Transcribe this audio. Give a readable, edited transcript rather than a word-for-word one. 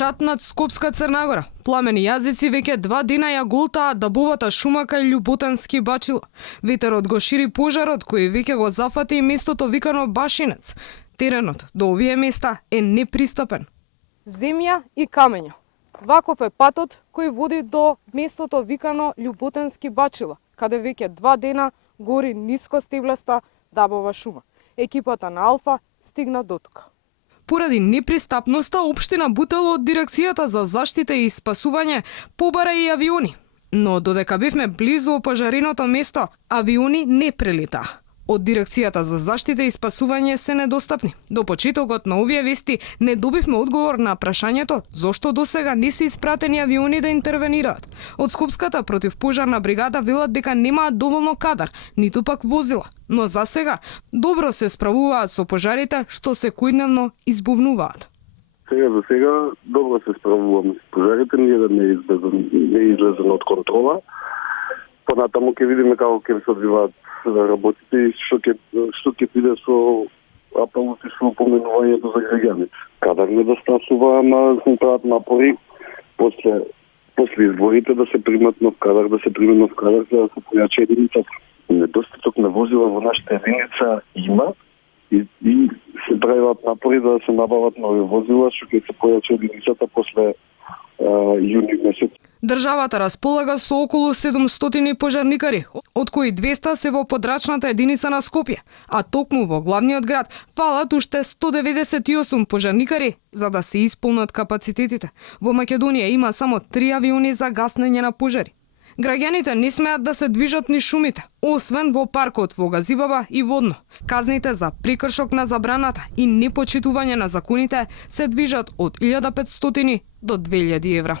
Чат над Скопска Црна Гора. Пламени јазици веќе 2 дена ја голтаат дабовата шума кај Љуботански Бачила. Ветерот го шири пожарот кој веќе го зафати и местото викано Башинец. Теренот до овие места е непристапен. Земја и камења. Ваков е патот кој води до местото викано Љуботански Бачила, каде веќе 2 дена гори нискостеблеста дабова шума. Екипата на Алфа стигна до тука. Поради непристапноста, општина Бутело од Дирекцијата за заштита и спасување побара и авиони. Но додека бевме близу пожареното место, авиони не прелета. Од Дирекцијата за заштита и спасување се недостапни. До почетокот на овие вести не добивме одговор на прашањето зошто досега не се испратени авиони да интервенираат. Од Скопската противпожарна бригада велат дека немаат доволно кадар, ниту пак возила. Но за сега добро се справуваат со пожарите што секојдневно избувнуваат. За сега добро се справуваме с пожарите, ниеден не е излезен од контрола. Понатаму ќе видиме како ќе се одвиваат работите и што ќе биде со апелот и со поминувањето за граѓаните. Кадар недостасува, ама се прават напори после изборите да се примат нов кадар, за да се појачи единицата. Недостаток на возила во нашата единица има и се прават напори да се набават нови возила, што ќе се појачи единицата после јуни месец. Државата располага со околу 700 пожарникари, од кои 200 се во подрачната единица на Скопје, а токму во главниот град фалат уште 198 пожарникари за да се исполнат капацитетите. Во Македонија има само 3 авиони за гаснење на пожари. Граѓаните не смеат да се движат ни шумите, освен во паркот во Газибаба и Водно. Казните за прекршок на забраната и непочитување на законите се движат од 1500 до 2000 евра.